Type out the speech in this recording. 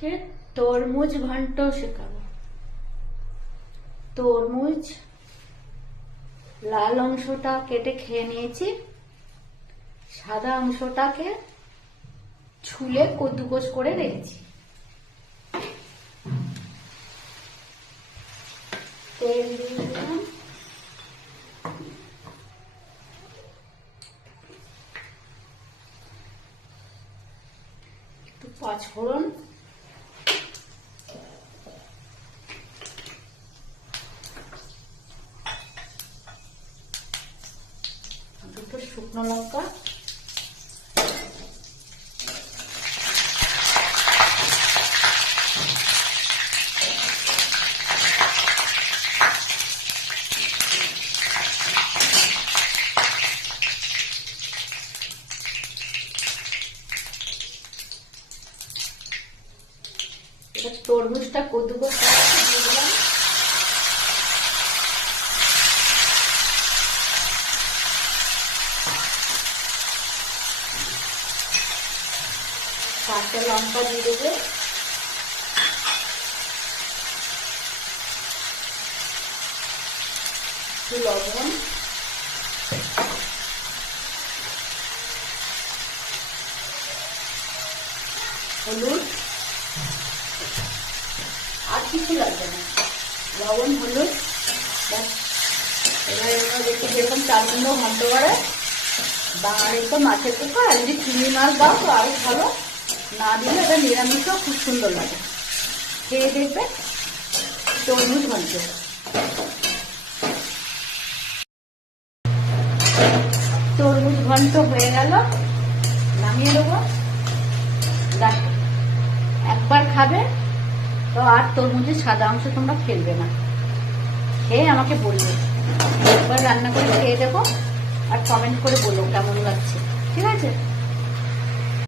কে তরমুজ ঘন্ট শেখাবো। তরমুজ লাল অংশটা কেটে খেয়ে নিয়েছি, সাদা অংশটাকে ছুলে কদ্দুকস করে রেখেছি। তেল দিয়ে দিলাম, একটু পাঁচফোড়ন, দুটো শুকনো লঙ্কা, তরমুজটা কদ্দুকস করে দিয়ে দিলাম, কাঁচা লঙ্কা দিয়ে দেবে, একটু লবণ, হলুদ, আর কিছু লাগবে না, লবণ হলুদ। এবার এগুলো দেখি যেরকম চাল কুমড়ো ঘন্ট করে বাঙালির তো মাছের পোকা, আর যদি চিংড়ি মাছ দাও তো আরো ভালো, না দিলে এটা নিরামিষও খুব সুন্দর লাগে। খেয়ে দেখবে তরমুজ ঘন্ট। তরমুজ ঘন্ট হয়ে গেল, নামিয়ে দেবো। দেখো একবার খাবে তো আর তরমুজের সাদা অংশ তোমরা ফেলবে না। খেয়ে আমাকে বলবে, একবার রান্না করে খেয়ে দেবো আর কমেন্ট করে বলো কেমন লাগছে। ঠিক আছে।